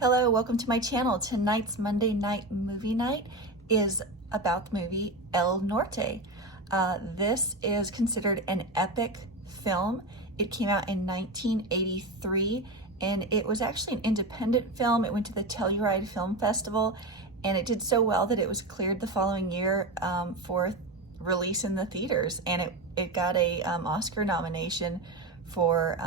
Hello, welcome to my channel. Tonight's Monday night movie night is about the movie El Norte. This is considered an epic film. It came out in 1983 and it was actually an independent film. It went to the Telluride Film Festival and it did so well that it was cleared the following year for release in the theaters, and it got a Oscar nomination for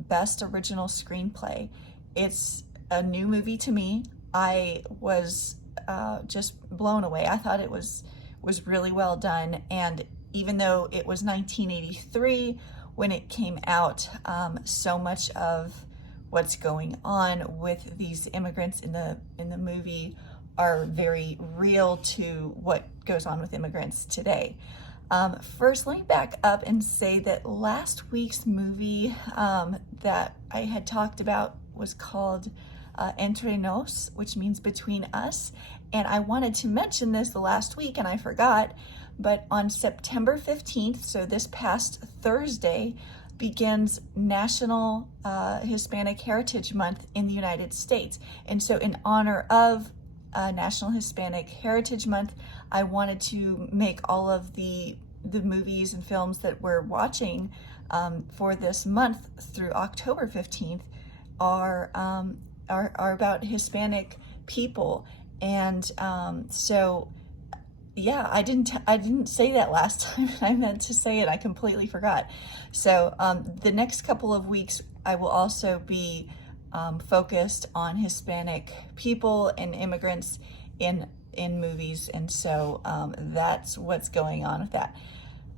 Best Original Screenplay. It's a new movie to me. I was just blown away. I thought it was really well done, and even though it was 1983 when it came out, so much of what's going on with these immigrants in the movie are very real to what goes on with immigrants today. First, let me back up and say that last week's movie that I had talked about was called Entre Nos, which means between us. And I wanted to mention this the last week and I forgot, but on September 15th, so this past Thursday, begins National Hispanic Heritage Month in the United States. And so in honor of National Hispanic Heritage Month, I wanted to make all of the movies and films that we're watching for this month through October 15th are about Hispanic people. And so yeah, I didn't say that last time. I meant to say it. I completely forgot. So the next couple of weeks I will also be focused on Hispanic people and immigrants in movies, and so that's what's going on with that.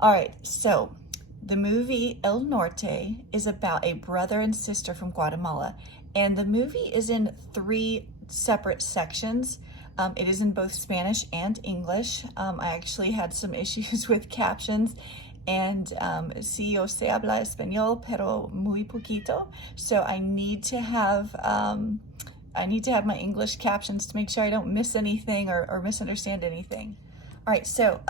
All right, so the movie El Norte is about a brother and sister from Guatemala, and the movie is in 3 separate sections. It is in both Spanish and English. I actually had some issues with captions, and sí, yo sé hablar español, pero muy poquito. So I need to have my English captions to make sure I don't miss anything or misunderstand anything. All right, so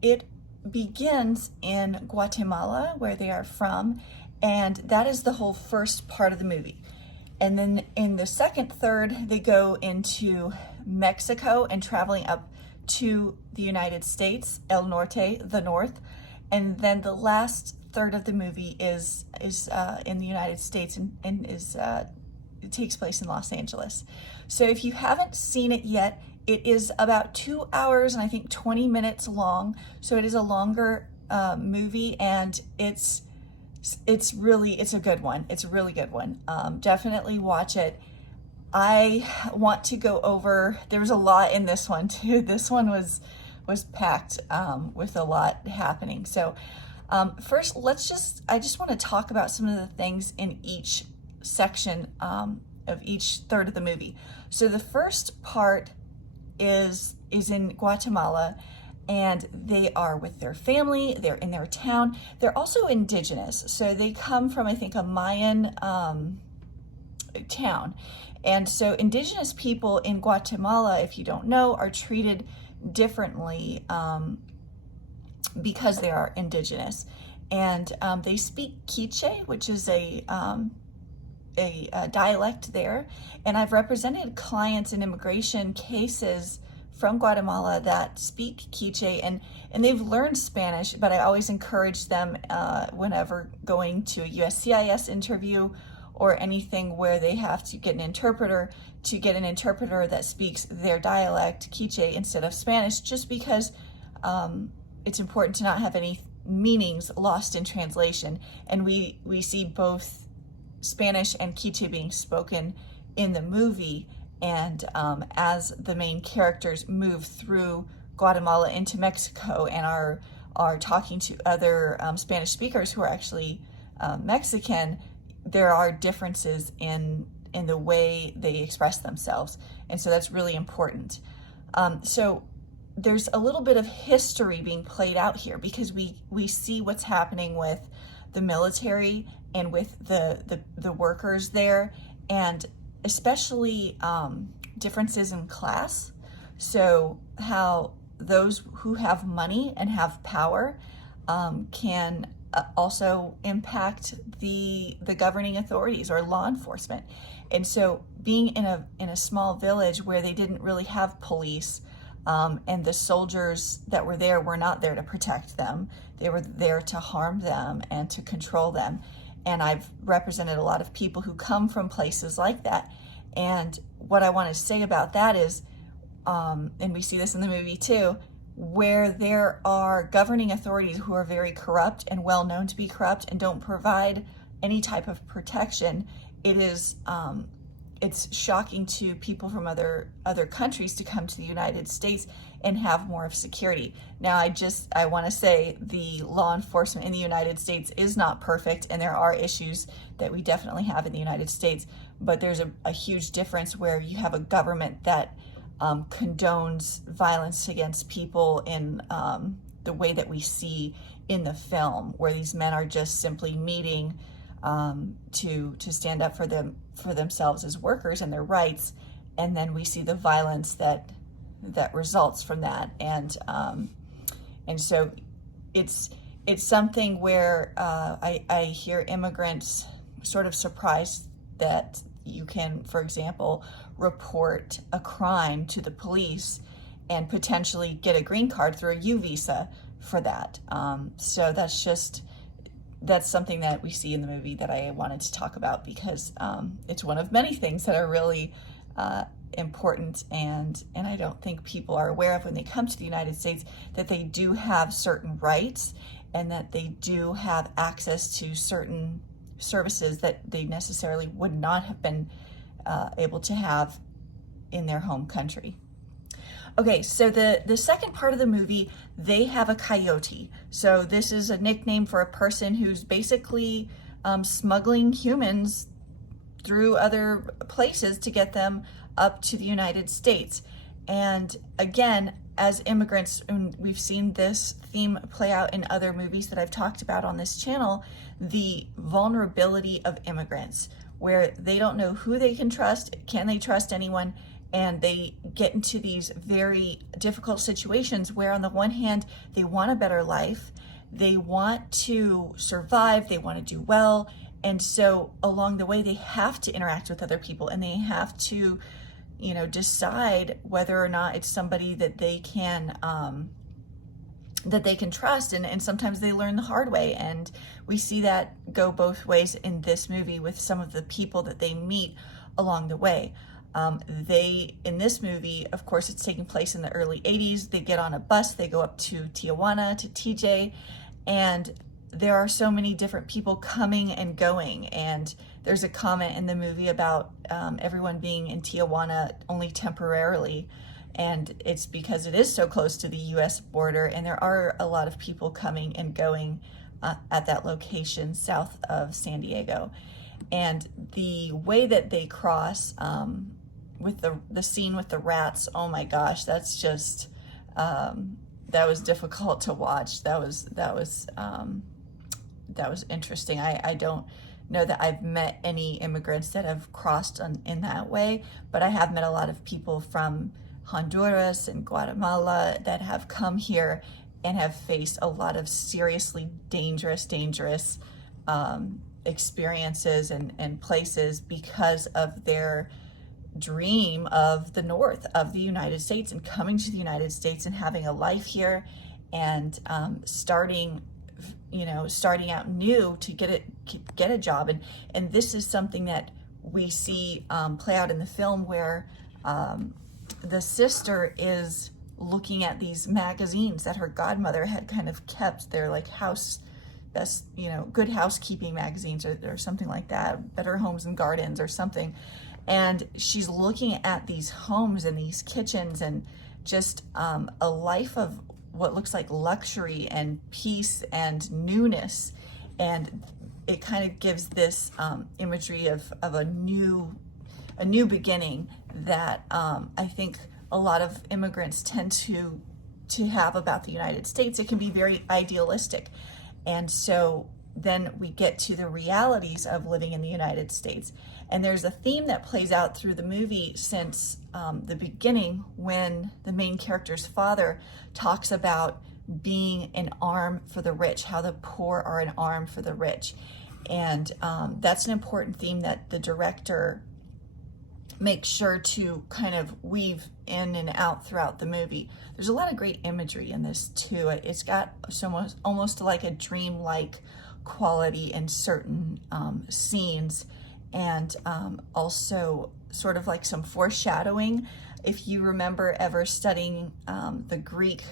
it begins in Guatemala, where they are from, and that is the whole first part of the movie. And then in the second third, they go into Mexico and traveling up to the United States, El Norte, the North. And then the last third of the movie is in the United States and it takes place in Los Angeles. So if you haven't seen it yet, it is about 2 hours and I think 20 minutes long. So it is a longer movie, and it's a good one. It's a really good one. Definitely watch it. I want to go over, there was a lot in this one too. This one was packed with a lot happening. So first, I just want to talk about some of the things in each section of each third of the movie. So the first part is in Guatemala, and they are with their family, they're in their town. They're also indigenous, so they come from, I think, a Mayan town. And so indigenous people in Guatemala, if you don't know, are treated differently because they are indigenous. And they speak Quiche, which is a dialect there. And I've represented clients in immigration cases from Guatemala that speak Quiche, and they've learned Spanish, but I always encourage them whenever going to a USCIS interview or anything where they have to get an interpreter, to get an interpreter that speaks their dialect, Quiche, instead of Spanish, just because it's important to not have any meanings lost in translation. And we see both Spanish and Quiche being spoken in the movie, and as the main characters move through Guatemala into Mexico and are talking to other Spanish speakers who are actually Mexican, there are differences in the way they express themselves, and so that's really important. So there's a little bit of history being played out here, because we see what's happening with the military and with the workers there, and especially differences in class. So how those who have money and have power can also impact the governing authorities or law enforcement. And so being in a small village where they didn't really have police, and the soldiers that were there were not there to protect them, they were there to harm them and to control them. And I've represented a lot of people who come from places like that. And what I want to say about that is, and we see this in the movie too, where there are governing authorities who are very corrupt and well known to be corrupt and don't provide any type of protection, it's shocking to people from other countries to come to the United States and have more of security. Now, I want to say the law enforcement in the United States is not perfect, and there are issues that we definitely have in the United States, but there's a huge difference where you have a government that condones violence against people in the way that we see in the film, where these men are just simply meeting to stand up for themselves as workers and their rights, and then we see the violence that results from that, and so it's something where I hear immigrants sort of surprised that you can, for example, report a crime to the police and potentially get a green card through a U visa for that. So that's something that we see in the movie that I wanted to talk about, because it's one of many things that are really important, and I don't think people are aware of when they come to the United States, that they do have certain rights and that they do have access to certain services that they necessarily would not have been able to have in their home country. Okay, so the second part of the movie, they have a coyote. So this is a nickname for a person who's basically smuggling humans through other places to get them up to the United States. And again, as immigrants, and we've seen this theme play out in other movies that I've talked about on this channel, the vulnerability of immigrants, where they don't know who they can trust, can they trust anyone, and they get into these very difficult situations where on the one hand, they want a better life, they want to survive, they want to do well, and so along the way they have to interact with other people, and they have to, decide whether or not it's somebody that they can trust, and sometimes they learn the hard way, and we see that go both ways in this movie with some of the people that they meet along the way. In this movie, of course, it's taking place in the early 80s. They get on a bus, they go up to Tijuana, to TJ, and there are so many different people coming and going. And there's a comment in the movie about everyone being in Tijuana only temporarily. And it's because it is so close to the US border, and there are a lot of people coming and going at that location south of San Diego. And the way that they cross, with the scene with the rats, oh my gosh, that's just that was difficult to watch. That was interesting. I don't know that I've met any immigrants that have crossed in that way, but I have met a lot of people from Honduras and Guatemala that have come here and have faced a lot of seriously dangerous experiences and places because of their dream of the North, of the United States, and coming to the United States and having a life here, and starting out new to get a job. And this is something that we see play out in the film, where the sister is looking at these magazines that her godmother had kind of kept. They're like good housekeeping magazines or something like that, Better Homes and Gardens or something. And she's looking at these homes and these kitchens and just a life of what looks like luxury and peace and newness. And it kind of gives this imagery of a new beginning that I think a lot of immigrants tend to have about the United States. It can be very idealistic. And so then we get to the realities of living in the United States. And there's a theme that plays out through the movie since the beginning, when the main character's father talks about being an arm for the rich, how the poor are an arm for the rich. And that's an important theme that the director makes sure to kind of weave in and out throughout the movie. There's a lot of great imagery in this too. It's got almost like a dreamlike quality in certain scenes, and also sort of like some foreshadowing. If you remember ever studying the Greek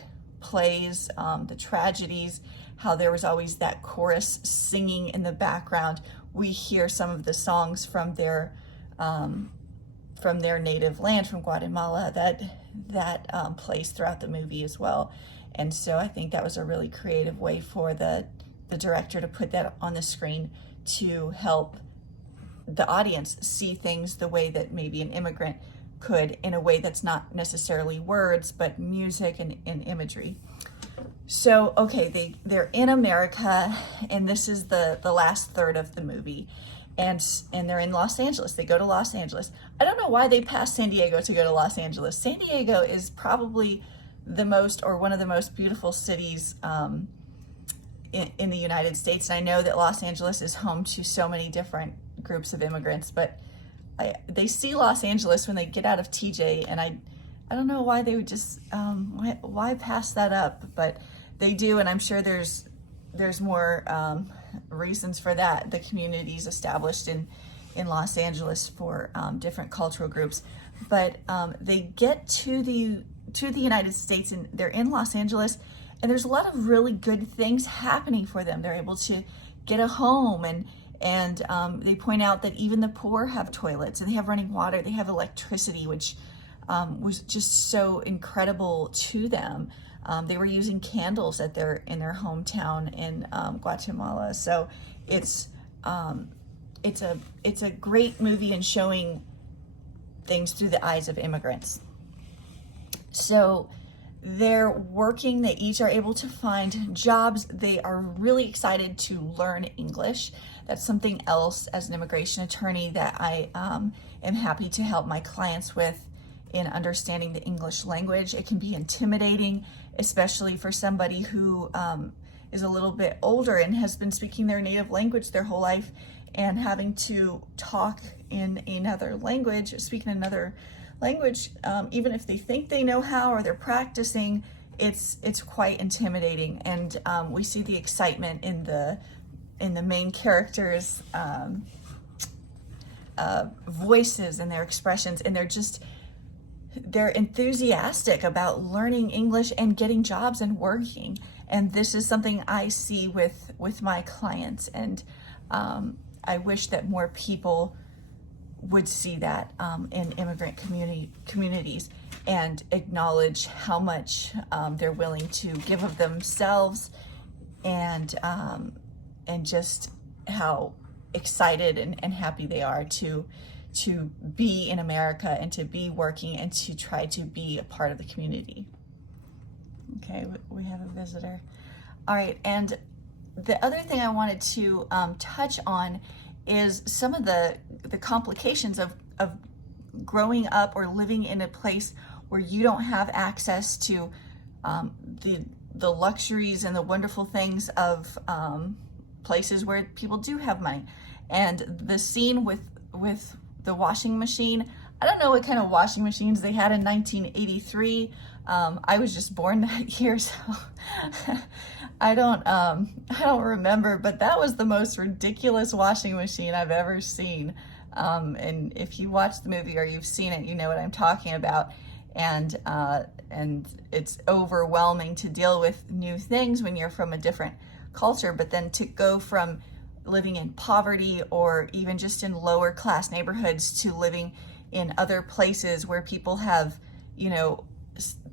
plays, the tragedies, how there was always that chorus singing in the background. We hear some of the songs from their native land, from Guatemala, that plays throughout the movie as well. And so I think that was a really creative way for the director to put that on the screen to help the audience see things the way that maybe an immigrant could, in a way that's not necessarily words, but music and imagery. So, okay, they're in America, and this is the last third of the movie. And they're in Los Angeles. They go to Los Angeles. I don't know why they passed San Diego to go to Los Angeles. San Diego is probably one of the most beautiful cities in the United States. And I know that Los Angeles is home to so many different groups of immigrants, but they see Los Angeles when they get out of TJ, and I don't know why they would just why pass that up, but they do, and I'm sure there's more reasons for that. The communities established in Los Angeles for different cultural groups, but they get to the United States, and they're in Los Angeles, and there's a lot of really good things happening for them. They're able to get a home, and they point out that even the poor have toilets, and they have running water, they have electricity, which was just so incredible to them. They were using candles in their hometown in Guatemala. So it's a great movie in showing things through the eyes of immigrants. So they're working, they each are able to find jobs. They are really excited to learn English. That's something else as an immigration attorney that I am happy to help my clients with, in understanding the English language. It can be intimidating, especially for somebody who is a little bit older and has been speaking their native language their whole life, and having to talk in another language, speak in another language, even if they think they know how or they're practicing, it's quite intimidating. And we see the excitement in the main characters' voices and their expressions, and they're enthusiastic about learning English and getting jobs and working. And this is something I see with my clients, and I wish that more people would see that in immigrant communities and acknowledge how much they're willing to give of themselves, and just how excited and happy they are to be in America and to be working and to try to be a part of the community. Okay, we have a visitor. All right, and the other thing I wanted to touch on is some of the complications of growing up or living in a place where you don't have access to the luxuries and the wonderful things of places where people do have money. And the scene with the washing machine, I don't know what kind of washing machines they had in 1983. I was just born that year, so I don't remember, but that was the most ridiculous washing machine I've ever seen. And if you watch the movie or you've seen it, you know what I'm talking about. And it's overwhelming to deal with new things when you're from a different culture, but then to go from living in poverty or even just in lower class neighborhoods to living in other places where people have,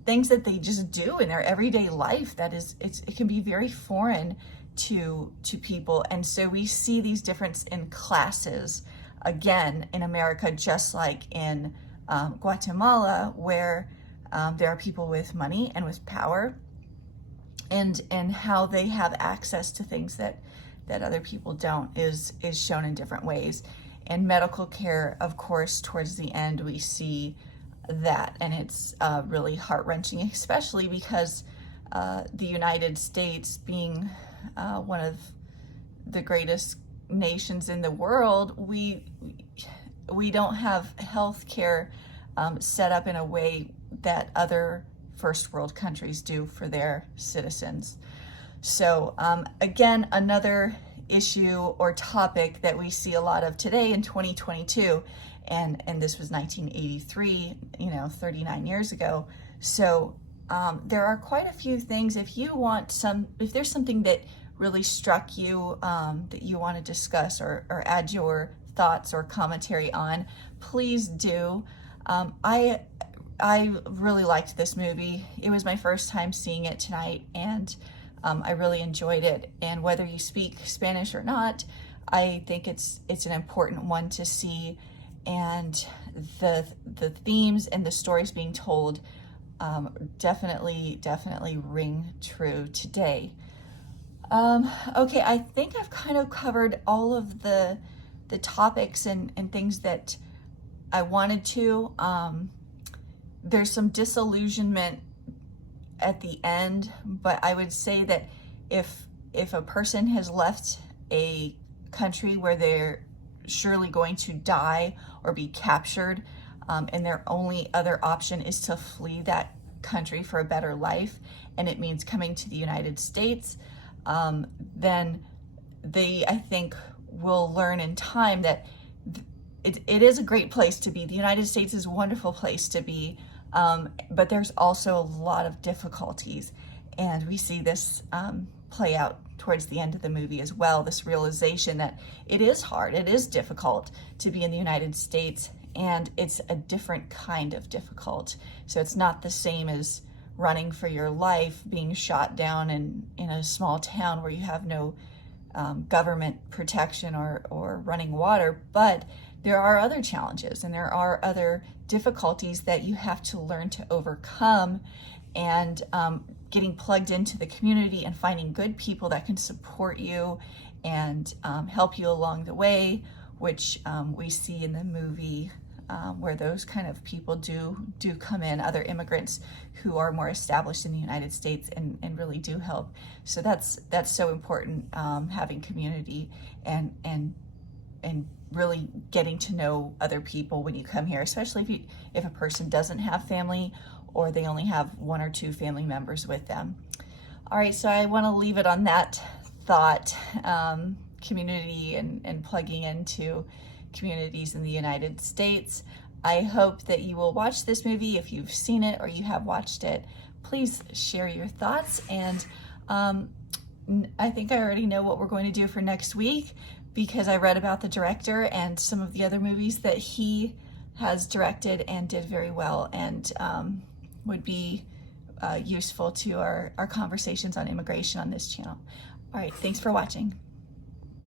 things that they just do in their everyday life that it can be very foreign to people. And so we see these differences in classes again in America, just like in Guatemala, where there are people with money and with power, and how they have access to things that other people don't is shown in different ways. And medical care, of course, towards the end we see that, and it's really heart-wrenching, especially because the United States being one of the greatest nations in the world, we don't have health care set up in a way that other first world countries do for their citizens. So again, another issue or topic that we see a lot of today in 2022, and this was 1983, 39 years ago. So there are quite a few things. If there's something that really struck you that you want to discuss or add your thoughts or commentary on, please do. I really liked this movie. It was my first time seeing it tonight, and I really enjoyed it. And whether you speak Spanish or not, I think it's an important one to see. And the themes and the stories being told definitely ring true today. Okay, I think I've kind of covered all of the topics and things that I wanted to. There's some disillusionment at the end, but I would say that if a person has left a country where they're surely going to die or be captured, and their only other option is to flee that country for a better life, and it means coming to the United States, then they, I think, will learn in time that it is a great place to be. The United States is a wonderful place to be, but there's also a lot of difficulties, and we see this play out towards the end of the movie as well, this realization that it is hard, it is difficult to be in the United States, and it's a different kind of difficult. So it's not the same as running for your life, being shot down in a small town where you have no government protection or running water, but there are other challenges and there are other difficulties that you have to learn to overcome, and getting plugged into the community and finding good people that can support you and help you along the way, which we see in the movie, where those kind of people do come in, other immigrants who are more established in the United States and really do help. So that's so important, having community and really getting to know other people when you come here, especially if a person doesn't have family or they only have one or two family members with them. All right, so I want to leave it on that thought, community and plugging into communities in the United States. I hope that you will watch this movie. If you've seen it or you have watched it, please share your thoughts. And I think I already know what we're going to do for next week, because I read about the director and some of the other movies that he has directed and did very well, and would be useful to our conversations on immigration on this channel. All right, thanks for watching.